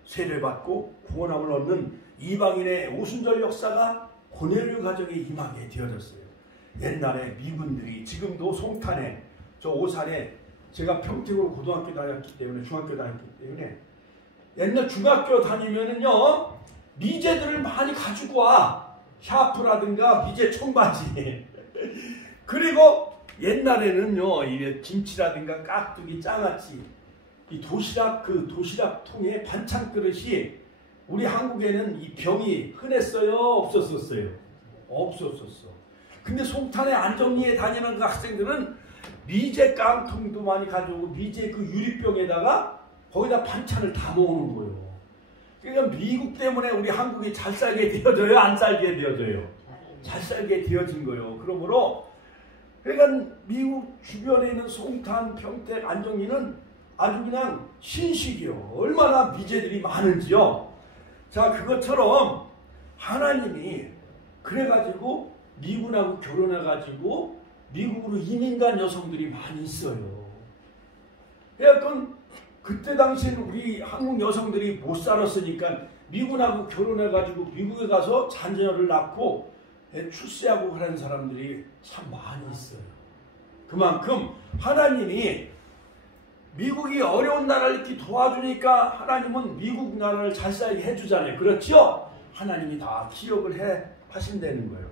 세례받고 구원함을 얻는 이방인의 오순절 역사가 고넬료 가정에 임하게 되어졌어요. 옛날에 미군들이 지금도 송탄에 저 오산에 제가 평택으로 고등학교 다녔기 때문에 중학교 다녔기 때문에 옛날 중학교 다니면은요 미제들을 많이 가지고 와. 샤프라든가 미제 청바지. 그리고 옛날에는요 이 김치라든가 깍두기 장아찌 이 도시락 통에 반찬 그릇이 우리 한국에는 이 병이 흔했어요? 없었었어요? 없었었어. 근데 송탄에 안정리에 다니는 그 학생들은 미제 깡통도 많이 가져오고 미제 그 유리병에다가 거기다 반찬을 다 모으는 거예요. 그러니까 미국 때문에 우리 한국이 잘 살게 되어져요? 안 살게 되어져요? 잘 살게 되어진 거예요. 그러므로 그러니까 미국 주변에 있는 송탄, 평택, 안정리는 아주 그냥 신식이요. 얼마나 미제들이 많은지요. 자, 그것처럼 하나님이 그래가지고 미군하고 결혼해가지고 미국으로 이민 간 여성들이 많이 있어요. 그러니까 그때 당시에는 우리 한국 여성들이 못 살았으니까 미군하고 결혼해가지고 미국에 가서 자녀를 낳고 출세하고 그런 사람들이 참 많이 있어요. 그만큼 하나님이 미국이 어려운 나라를 이렇게 도와주니까 하나님은 미국 나라를 잘 살게 해주잖아요. 그렇죠? 하나님이 다 기억을 하신다는 거예요.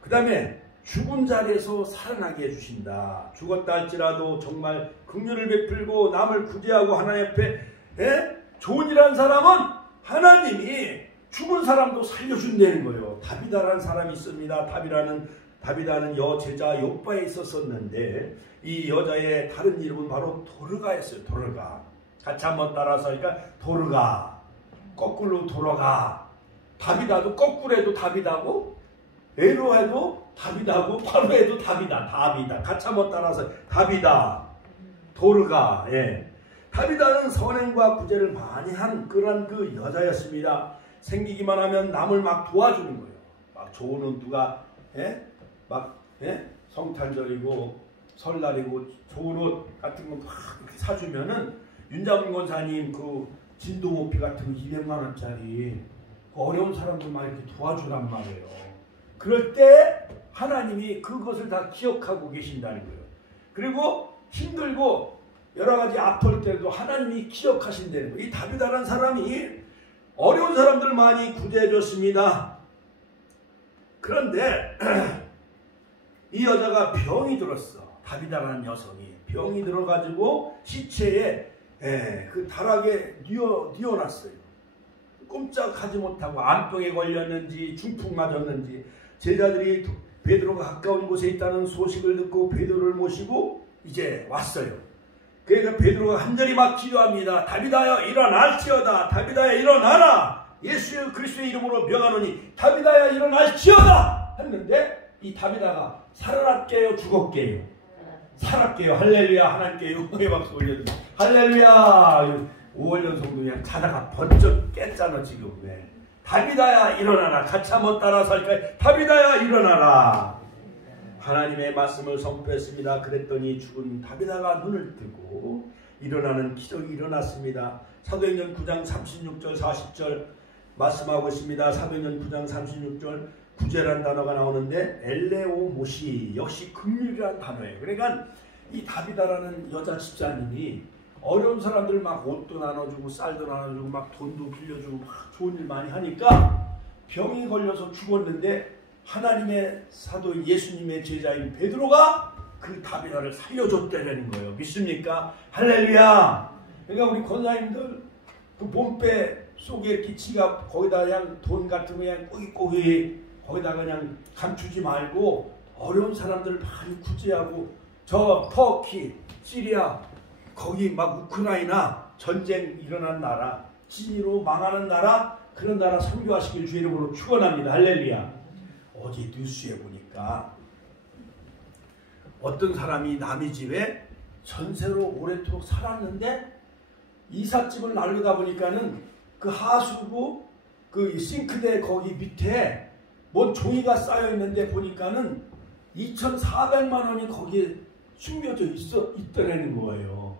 그 다음에 죽은 자리에서 살아나게 해주신다. 죽었다 할지라도 정말 긍휼을 베풀고 남을 구제하고 하나님 앞에 좋은 일한 사람은 하나님이 죽은 사람도 살려준다는 거예요. 다비다라는 사람이 있습니다. 다비다는 여제자 요바에 있었었는데 이 여자의 다른 이름은 바로 도르가였어요. 도르가. 같이 한번 따라서 하니까 도르가. 거꾸로 돌아가. 다비다도 거꾸로 해도 다비다고 애로 해도 다비다고 바로 해도 다비다. 같이 한번 따라서 다비다. 도르가. 다비다는 선행과 구제를 많이 한 그런 그 여자였습니다. 생기기만 하면 남을 막 도와주는 거예요. 막 좋은 옷 누가 성탄절이고 설날이고 좋은 옷 같은 거 막 이렇게 사주면은 윤장훈 권사님 그 진동호피 같은 거 200만 원짜리 그 어려운 사람들 막 이렇게 도와주란 말이에요. 그럴 때 하나님이 그것을 다 기억하고 계신다는 거예요. 그리고 힘들고 여러 가지 아플 때도 하나님이 기억하신다는 거예요. 이 다비다라는 사람이 어려운 사람들 많이 구제해줬습니다. 그런데 이 여자가 병이 들었어. 다비다라는 여성이 병이 들어가지고 시체에 그 다락에 뉘어놨어요. 꼼짝하지 못하고 암병에 걸렸는지 중풍 맞았는지 제자들이 베드로가 가까운 곳에 있다는 소식을 듣고 베드로를 모시고 이제 왔어요. 그러니까 베드로가 간절히 막 기도합니다. 다비다여 일어날지어다. 다비다여 일어나라. 예수 그리스도의 이름으로 명하노니 다비다여 일어날지어다 했는데 이 다비다가 살아났게요 죽었게요? 살았게요. 할렐루야. 하나님께 영광의 박수 올려드립니다. 할렐루야. 5월 연속도 그냥 자다가 번쩍 깼잖아 지금. 다비다야 일어나라. 같이 한번 따라서 할까요? 다비다야 일어나라. 하나님의 말씀을 선포했습니다. 그랬더니 죽은 다비다가 눈을 뜨고 일어나는 기적이 일어났습니다. 사도행전 9장 36절 40절 말씀하고 있습니다. 사도행전 9장 36절 구제라는 단어가 나오는데 엘레오모시 역시 긍휼이라는 단어예요. 그러니까 이 다비다라는 여자 집사님이 어려운 사람들 막 옷도 나눠주고 쌀도 나눠주고 막 돈도 빌려주고 막 좋은 일 많이 하니까 병이 걸려서 죽었는데 하나님의 사도 예수님의 제자인 베드로가 그 다비다를 살려줬다는 거예요. 믿습니까? 할렐루야. 그러니까 우리 권사님들 그 몸빼 속에 이렇게 지갑 거기다 그냥 돈 같은 거 그냥 꼬깃꼬깃 거기다 그냥 감추지 말고 어려운 사람들을 많이 구제하고 저 터키, 시리아 거기 막 우크라이나 전쟁 일어난 나라, 찐으로 망하는 나라, 그런 나라 선교하시길 주의 이름으로 축원합니다. 할렐루야. 어제 뉴스에 보니까 어떤 사람이 남의 집에 전세로 오래도록 살았는데 이삿짐을 나르다 보니까는 그 하수구 그 싱크대 거기 밑에 뭔 종이가 쌓여 있는데 보니까는 2,400만 원이 거기에 숨겨져 있더라는 거예요.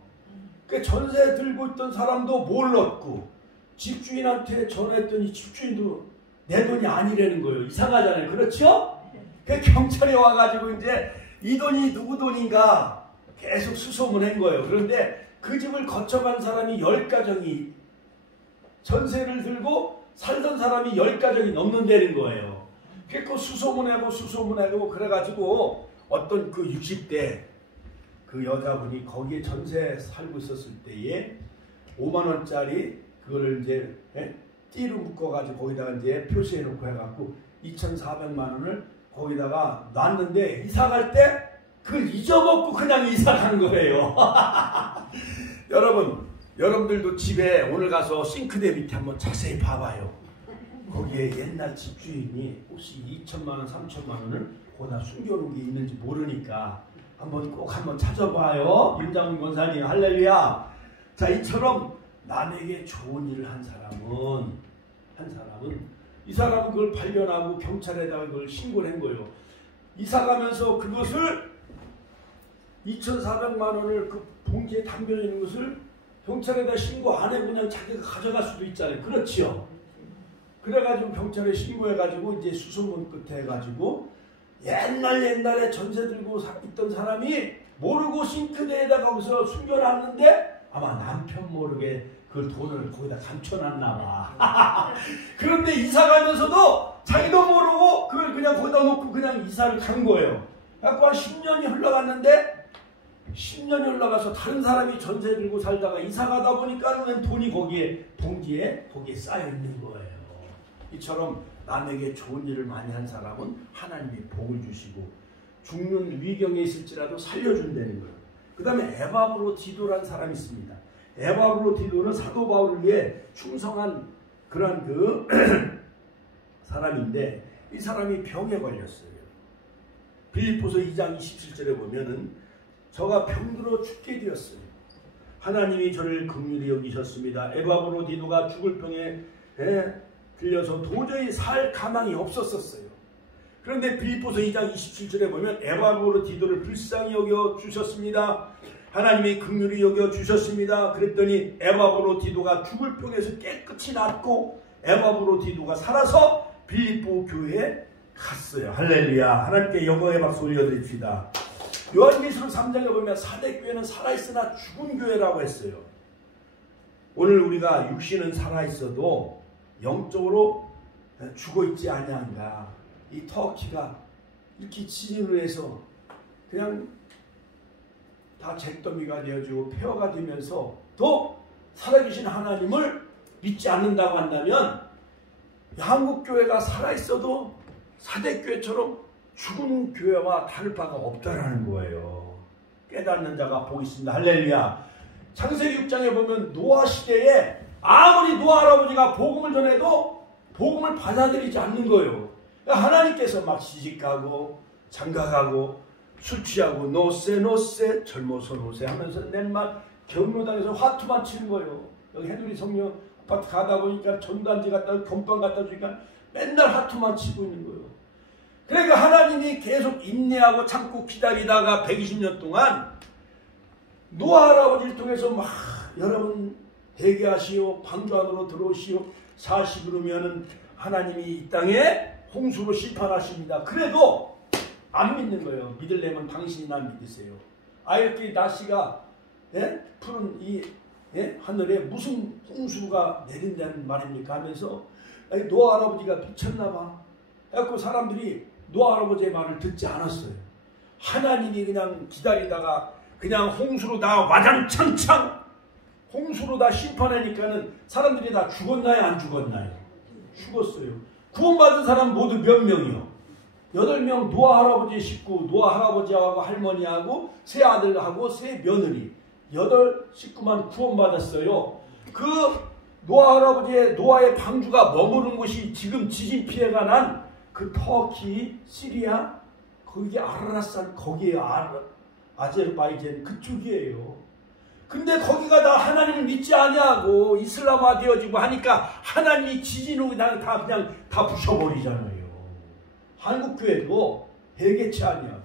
그 전세 들고 있던 사람도 몰랐고 집주인한테 전화했더니 집주인도 내 돈이 아니라는 거예요. 이상하잖아요. 그렇죠? 그 경찰이 와가지고 이제 이 돈이 누구 돈인가 계속 수소문한 거예요. 그런데 그 집을 거쳐간 사람이 10가정이 전세를 들고 살던 사람이 10가정이 넘는다는 거예요. 그래서 수소문하고 그래가지고 어떤 그 60대 그 여자분이 거기에 전세 살고 있었을 때에 5만 원짜리 그거를 이제 띠로 묶어가지고 거기다가 이제 표시해놓고 해갖고 2,400만 원을 거기다가 놨는데 이사 갈 때 그걸 잊어먹고 그냥 이사 간 거예요. 여러분들도 집에 오늘 가서 싱크대 밑에 한번 자세히 봐봐요. 거기에 옛날 집주인이 혹시 2천만 원, 3천만 원을 거기다 숨겨놓은 게 있는지 모르니까 꼭 한번 찾아봐요. 윤장훈 권사님 할렐루야. 자, 이처럼 남에게 좋은 일을 한 사람은 이 사람은 그걸 발견하고 경찰에다가 그걸 신고를 한 거예요. 이사 가면서 그것을 2,400만 원을 그 봉지에 담겨 있는 것을 경찰에다 신고 안 해 그냥 자기가 가져갈 수도 있잖아요. 그렇지요. 그래가지고 경찰에 신고해가지고 이제 수소문 끝에 해가지고 옛날에 전세 들고 있던 사람이 모르고 싱크대에다가 거기서 숨겨놨는데 아마 남편 모르게 그 돈을 거기다 감춰놨나 봐. 그런데 이사 가면서도 자기도 모르고 그걸 그냥 거기다 놓고 그냥 이사를 간 거예요. 그래서 한 10년이 흘러갔는데 10년이 흘러가서 다른 사람이 전세 들고 살다가 이사 가다 보니까 돈이 거기에 봉지에 거기에 쌓여 있는 거예요. 이처럼 남에게 좋은 일을 많이 한 사람은 하나님이 복을 주시고 죽는 위경에 있을지라도 살려준다는 거예요. 그 다음에 에바브로디도라는 사람이 있습니다. 에바브로디도는 사도 바울을 위해 충성한 그런 그 사람인데 이 사람이 병에 걸렸어요. 빌립보서 2장 27절에 보면은 저가 병들어 죽게 되었어요. 하나님이 저를 긍휼히 여기셨습니다. 에바브로디도가 죽을 병에 들려서 도저히 살 가망이 없었어요. 그런데 빌립보서 2장 27절에 보면 에바브로디도를 불쌍히 여겨 주셨습니다. 하나님이 긍휼히 여겨 주셨습니다. 그랬더니 에바브로디도가 죽을 병에서 깨끗이 낫고 에바브로디도가 살아서 빌립보 교회에 갔어요. 할렐루야. 하나님께 영광의 박수 올려드립시다. 요한계시록 3장에 보면 사대교회는 살아있으나 죽은 교회라고 했어요. 오늘 우리가 육신은 살아있어도 영적으로 죽어있지 아니한가. 이 터키가 이렇게 진으로 해서 그냥 다 잿더미가 되어지고 폐허가 되면서 또 살아계신 하나님을 믿지 않는다고 한다면 한국교회가 살아있어도 사대교회처럼 죽은 교회와 다를 바가 없다라는 거예요. 깨닫는 자가 복이 있습니다. 할렐루야. 창세기 6장에 보면 노아 시대에 아무리 노아 할아버지가 복음을 전해도 복음을 받아들이지 않는 거예요. 하나님께서 막 시집가고 장가가고 술 취하고 노세 젊어서 노세 하면서 맨날 경로당에서 화투만 치는 거예요. 여기 해누리 성령 아파트 가다 보니까 전단지 갖다 건빵 갖다 주니까 맨날 화투만 치고 있는 거예요. 그러니까 하나님이 계속 인내하고 참고 기다리다가 120년 동안 노아 할아버지를 통해서 막 여러분 대기하시오 방주 안으로 들어오시오 40으로면은 하나님이 이 땅에 홍수로 심판하십니다. 그래도 안 믿는 거예요. 믿으려면 당신이나 믿으세요. 이렇게 날씨가 푸른 이 하늘에 무슨 홍수가 내린다는 말입니까 하면서 노아 할아버지가 미쳤나 봐. 그래서 사람들이 노아 할아버지의 말을 듣지 않았어요. 하나님이 그냥 기다리다가 그냥 홍수로 다 와장창창 홍수로 다 심판하니까는 사람들이 다 죽었나요? 안 죽었나요? 죽었어요. 구원받은 사람 모두 몇 명이요? 8명 노아 할아버지 식구, 노아 할아버지하고 할머니하고 세 아들하고 세 며느리 8 식구만 구원받았어요. 그 노아 할아버지의 노아의 방주가 머무른 곳이 지금 지진 피해가 난 그 터키, 시리아, 거기 아라라산 거기에요. 아제르바이잔 그쪽이에요. 근데 거기가 다 하나님을 믿지 아니하고 이슬람화 되어지고 하니까 하나님이 지진으로 그냥 다 부셔버리잖아요. 한국교회도 해개치 아니하고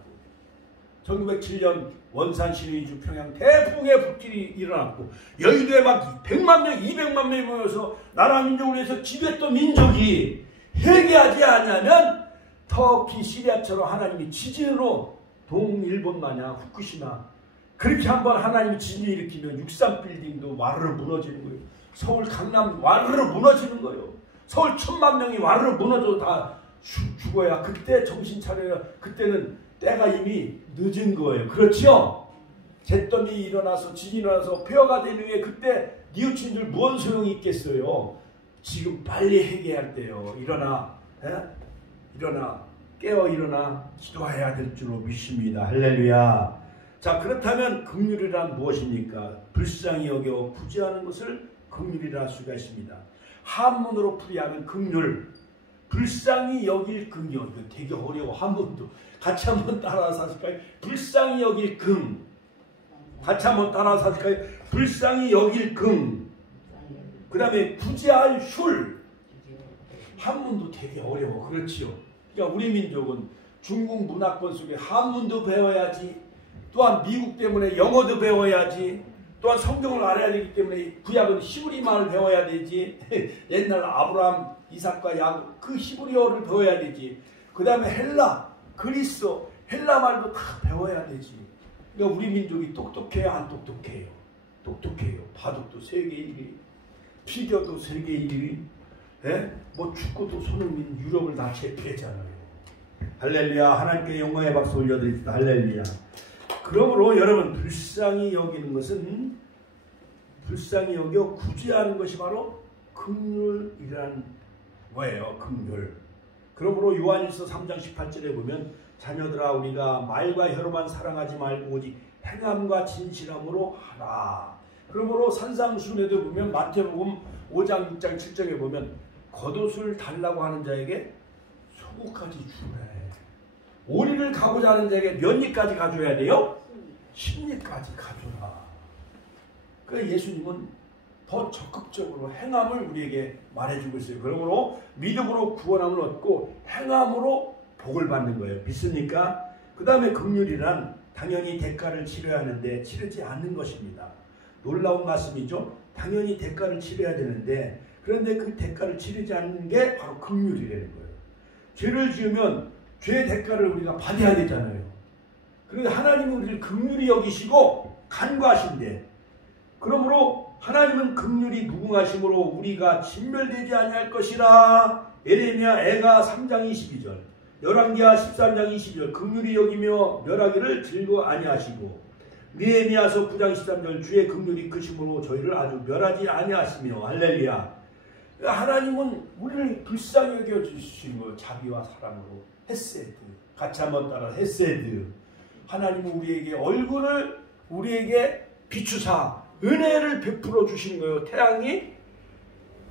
1907년 원산 신의주 평양 대풍의 불길이 일어났고 여의도에 막 100만 명, 200만 명이 모여서 나라 민족을 위해서 기도했던 민족이 회개하지 않으면 터키, 시리아처럼 하나님이 지진으로 동일본 마냥 후쿠시마 그렇게 한번 하나님이 지진을 일으키면 63빌딩도 와르르 무너지는 거예요. 서울 강남 와르르 무너지는 거예요. 서울 1000만 명이 와르르 무너져도 다 죽어야 그때 정신 차려야 그때는 때가 이미 늦은 거예요. 그렇죠? 잿더미 일어나서 지진 일어나서 폐허가 된 후에 그때 뉘우친들 무언 소용이 있겠어요. 지금 빨리 회개할 때요. 일어나 깨어 일어나 기도해야 될 줄로 믿습니다. 할렐루야. 자, 그렇다면 긍휼이란 무엇입니까? 불쌍히 여겨 구제하는 것을 긍휼이라 할 수가 있습니다. 한문으로 풀이하면 긍휼, 불쌍히 여길 긍휼. 이거 되게 어려워. 한문도 같이 한번 따라서 하실까요? 불쌍히 여길 긍. 같이 한번 따라서 하실까요? 불쌍히 여길 긍. 그 다음에 구제할 술. 한문도 되게 어려워. 그렇지요. 그러니까 우리 민족은 중국 문화권 속에 한문도 배워야지, 또한 미국 때문에 영어도 배워야지, 또한 성경을 알아야 되기 때문에 구약은 히브리말을 배워야 되지. 옛날 아브라함, 이삭과 야곱 그 히브리어를 배워야 되지. 그 다음에 헬라, 그리스어, 헬라 말도 다 배워야 되지. 그러니까 우리 민족이 똑똑해요, 안 똑똑해요? 똑똑해요. 바둑도 세계 1위, 피겨도 세계 1위, 뭐 축구도 손흥민 유럽을 다 제패했잖아요. 할렐루야. 하나님께 영광의 박수 올려드립니다. 할렐루야. 그러므로 여러분 불쌍히 여기는 것은 불쌍히 여겨 구제하는 것이 바로 긍휼이라는 거예요. 긍휼. 그러므로 요한일서 3장 18절에 보면 자녀들아 우리가 말과 혀로만 사랑하지 말고 오직 행함과 진실함으로 하라. 그러므로 산상순례도 보면 마태복음 5장 6장 7장에 보면 겉옷을 달라고 하는 자에게 속옷까지 주래. 오리를 가고자 하는 자에게 몇 리까지 가져야 돼요? 10리까지 가져라. 그러니까 예수님은 더 적극적으로 행함을 우리에게 말해주고 있어요. 그러므로 믿음으로 구원함을 얻고 행함으로 복을 받는 거예요. 믿습니까? 그 다음에 긍휼이란 당연히 대가를 치러야 하는데 치르지 않는 것입니다. 놀라운 말씀이죠. 당연히 대가를 치러야 되는데 그런데 그 대가를 치르지 않는 게 바로 긍휼이라는 거예요. 죄를 지으면 죄의 대가를 우리가 받아야 되잖아요. 그런데 하나님은 우리를 긍휼히 여기시고 간과하신대. 그러므로 하나님은 긍휼이 무궁하심으로 우리가 진멸되지 아니할 것이라. 에레미야 애가 3장 22절, 열왕기하 13장 22절 긍휼히 여기며 멸하기를 즐거 아니하시고, 느헤미야서 9장 13절 주의 긍휼이 크심으로 저희를 아주 멸하지 아니하시며. 할렐루야. 하나님은 우리를 불쌍히 여겨주신 거 자비와 사랑으로 헤세드. 같이 한번 따라 헤세드. 하나님은 우리에게 얼굴을 우리에게 비추사 은혜를 베풀어 주시는 거예요. 태양이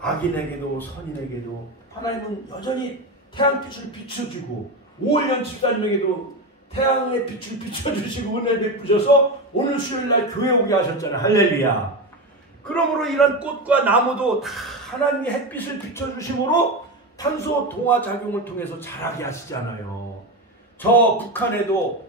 악인에게도 선인에게도 하나님은 여전히 태양빛을 비춰주고 5월년 집사님에게도 태양의 빛을 비춰주시고 은혜를 베푸셔서 오늘 수요일날 교회 오게 하셨잖아요. 할렐루야. 그러므로 이런 꽃과 나무도 다 하나님의 햇빛을 비춰주심으로 탄소 동화 작용을 통해서 자라게 하시잖아요. 저 북한에도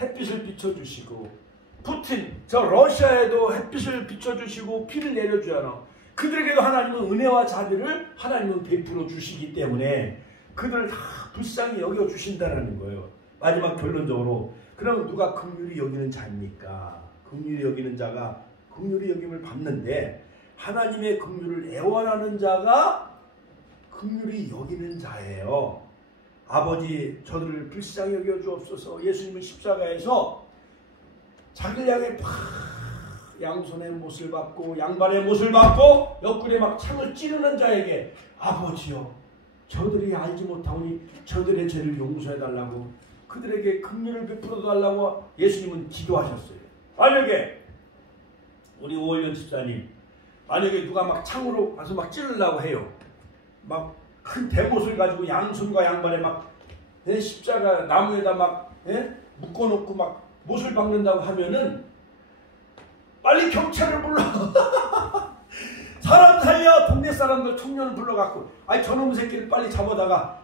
햇빛을 비춰주시고 푸틴 저 러시아에도 햇빛을 비춰주시고 피를 내려주잖아. 그들에게도 하나님은 은혜와 자비를 하나님은 베풀어 주시기 때문에 그들을 다 불쌍히 여겨주신다는 거예요. 마지막 결론적으로 그러면 누가 긍휼히 여기는 자입니까? 긍휼히 여기는 자가 긍휼히 여김을 받는데 하나님의 긍휼을 애원하는 자가 긍휼히 여기는 자예요. 아버지 저들을 불쌍히 여겨 주옵소서. 예수님은 십자가에서 자기를 향해 양손에 못을 받고 양발에 못을 받고 옆구리에 막 창을 찌르는 자에게 아버지여 저들이 알지 못하오니 저들의 죄를 용서해 달라고 그들에게 긍휼을 베풀어 달라고 예수님은 기도하셨어요. 만약에 우리 오월련 집사님 만약에 누가 막 창으로 가서 막 찌르려고 해요. 막 큰 대못을 가지고 양손과 양발에 막 십자가 나무에다 막 묶어놓고 막 못을 박는다고 하면은 빨리 경찰을 불러. 사람 살려. 동네 사람들 청년을 불러갖고 아니 저놈 새끼를 빨리 잡아다가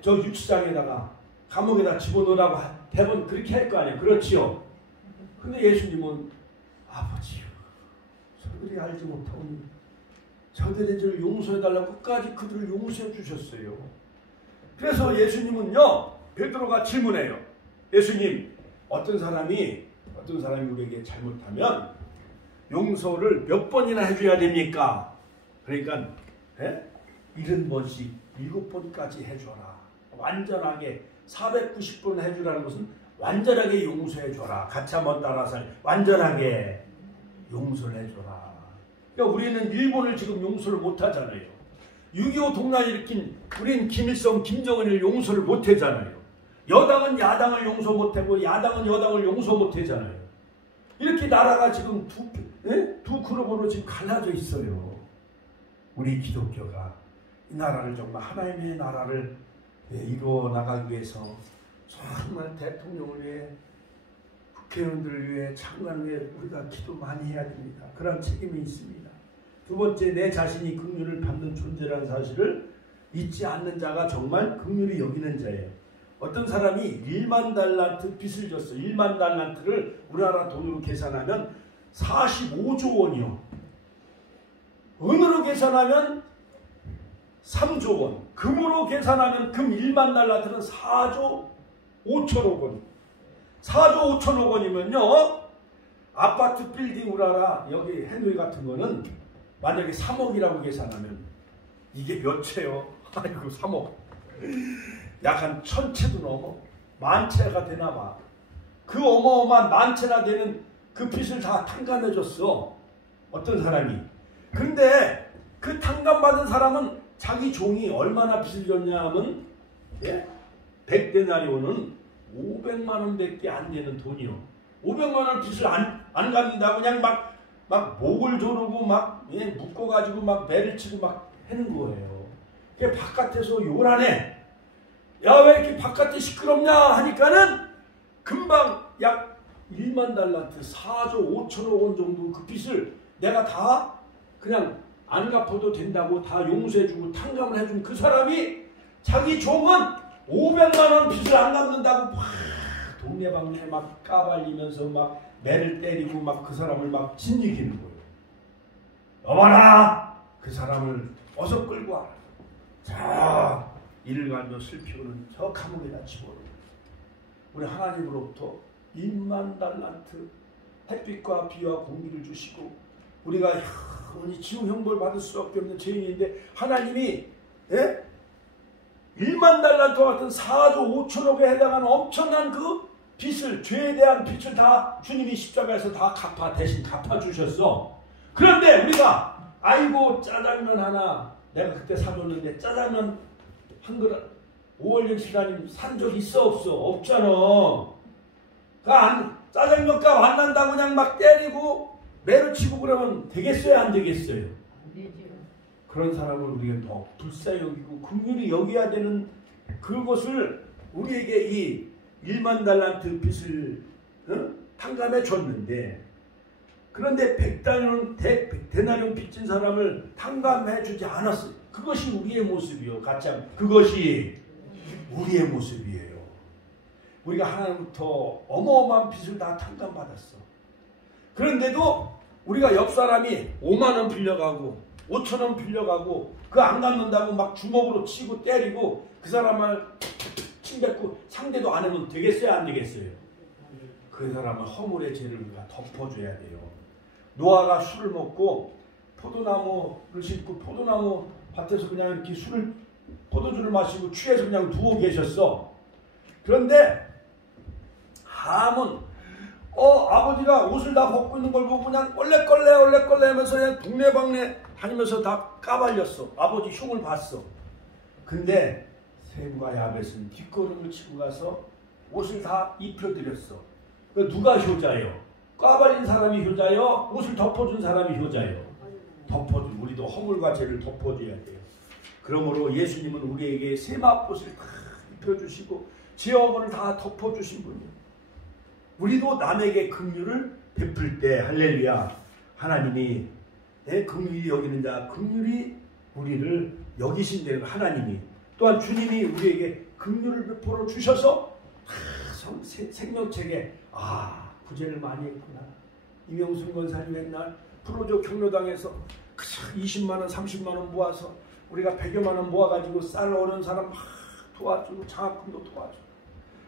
저 유치장에다가 감옥에다 집어넣으라고 대부분 그렇게 할 거 아니에요. 그렇지요. 근데 예수님은 아버지요 저들이 알지 못하오니 저들의 죄를 용서해달라고 끝까지 그들을 용서해 주셨어요. 그래서 예수님은요 베드로가 질문해요. 예수님 어떤 사람이 우리에게 잘못하면 용서를 몇 번이나 해줘야 됩니까? 그러니까 70번씩 7번까지 해줘라. 완전하게 490번 해주라는 것은 완전하게 용서해줘라. 같이 한번 따라서 완전하게 용서를 해줘라. 그러니까 우리는 일본을 지금 용서를 못하잖아요. 6.25 동란 일으킨 우리는 김일성, 김정은을 용서를 못하잖아요. 여당은 야당을 용서 못하고 야당은 여당을 용서 못하잖아요. 이렇게 나라가 지금 두 그룹으로 지금 갈라져 있어요. 우리 기독교가 이 나라를 정말 하나님의 나라를 이루어 나가기 위해서 정말 대통령을 위해 국회의원들을 위해 장관을 위해 우리가 기도 많이 해야 됩니다. 그런 책임이 있습니다. 두 번째, 내 자신이 긍휼을 받는 존재라는 사실을 잊지 않는 자가 정말 긍휼히 여기는 자예요. 어떤 사람이 1만 달란트 빚을 졌어. 1만 달란트를 우리나라 돈으로 계산하면 45조 원이요. 은으로 계산하면 3조 원. 금으로 계산하면 금 1만 달란트는 4조 5천억 원. 4조 5천억 원이면요. 아파트 빌딩 우리나라 여기 해누이 같은 거는 만약에 3억이라고 계산하면 이게 몇 채요? 아이고 3억. 약 한 1000채도 넘어. 10,000채가 되나 봐. 그 어마어마한 10,000채나 되는 그 빚을 다 탕감해줬어. 어떤 사람이. 근데 그 탕감받은 사람은 자기 종이 얼마나 빚을 졌냐 하면 100데나리온은 500만 원밖에 안 되는 돈이요. 500만 원 빚을 안 갚는다고 그냥 막 목을 조르고 막 묶어가지고 막 매를 치고 막 하는 거예요. 그게 바깥에서 요란해. 야, 왜 이렇게 바깥에 시끄럽냐 하니까는 금방 약 1만 달란트 4조 5천억 원 정도 그 빚을 내가 다 그냥 안 갚아도 된다고 다 용서해주고 탕감을 해준 그 사람이 자기 종은 500만 원 빚을 안 갚는다고 막 동네방네 막 까발리면서 막 매를 때리고 막 그 사람을 막 진지기는 거예요. 여봐라! 그 사람을 어서 끌고 와라. 자, 이를 가지고 슬피우는 저 감옥에다 집어넣어. 우리 하나님으로부터 1만 달란트 햇빛과 비와 공기를 주시고 우리가 영원히 지옥 형벌 받을 수밖에 없는 죄인인데 하나님이 1만 달란트와 같은 4조 5천억에 해당하는 엄청난 그 빚을, 죄에 대한 빚을 다 주님이 십자가에서 다 대신 갚아주셨어. 그런데 우리가 아이고 짜장면 하나 내가 그때 사줬는데 짜장면 한 그릇 오월련 집사님 산 적 있어 없어? 없잖아. 짜장면 값 안 난다고 그냥 막 때리고 매를 치고 그러면 되겠어요? 안 되겠어요? 안 되죠. 그런 사람을 우리가 더 불쌍히 여기고 긍휼히 여겨야 되는 그것을 우리에게 이 1만 달란트 빚을 탕감해 줬는데 그런데 100데나리온 빚진 사람을 탕감해 주지 않았어요. 그것이 우리의 모습이요. 같이 하면 그것이 우리의 모습이에요. 우리가 하나님부터 어마어마한 빚을 다 탕감받았어. 그런데도 우리가 옆 사람이 5만 원 빌려가고 5천 원 빌려가고 그 안 갚는다고 막 주먹으로 치고 때리고 그 사람을 침뱉고 상대도 안 하면 되겠어요? 안 되겠어요? 그 사람은 허물의 죄를 우리가 덮어줘야 돼요. 노아가 술을 먹고 포도나무를 심고 포도나무 밭에서 그냥 이렇게 포도주를 마시고 취해서 그냥 누워 계셨어. 그런데 함은 아버지가 옷을 다 벗고 있는 걸 보고 그냥 얼레걸레 하면서 그냥 동네방네 다니면서 다 까발렸어. 아버지 흉을 봤어. 근데 셈과 야벳은 뒷걸음을 치고 가서 옷을 다 입혀드렸어. 누가 효자예요? 까발린 사람이 효자요, 옷을 덮어준 사람이 효자요. 덮어준, 우리도 허물과 죄를 덮어줘야 돼요. 그러므로 예수님은 우리에게 세마포를 다 입혀주시고 죄업을 다 덮어주신 분이에요. 우리도 남에게 긍휼을 베풀 때 할렐루야, 하나님이 내 긍휼히 여기는 자, 긍휼히 우리를 여기신다는 하나님이, 또한 주님이 우리에게 긍휼을 베풀어 주셔서 생명책에 구제를 많이 했구나. 이명순 권사님 맨날 프로조 경로당에서 20만원 30만원 모아서 우리가 100여만원 모아가지고 쌀 어려운 사람 막 도와주고 장학금도 도와주고,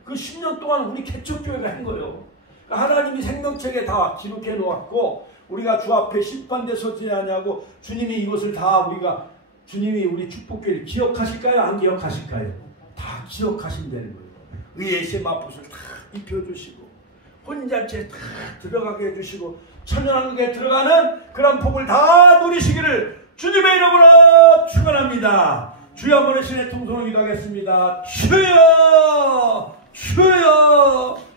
그 10년 동안 우리 개척교회가 한 거예요. 그러니까 하나님이 생명책에 다 기록해 놓았고, 우리가 주 앞에 심판대 서지 아니하고 주님이 이것을 다 우리가, 주님이 우리 축복교회를 기억하실까요? 안 기억하실까요? 다 기억하신다는 거예요. 의의 세마포를 다 입혀주시고 혼자체 다 들어가게 해주시고 천연한국에 들어가는 그런 복을 다 누리시기를 주님의 이름으로 축원합니다. 주여 한번 신의 통성을 기도하겠습니다. 주여, 주여,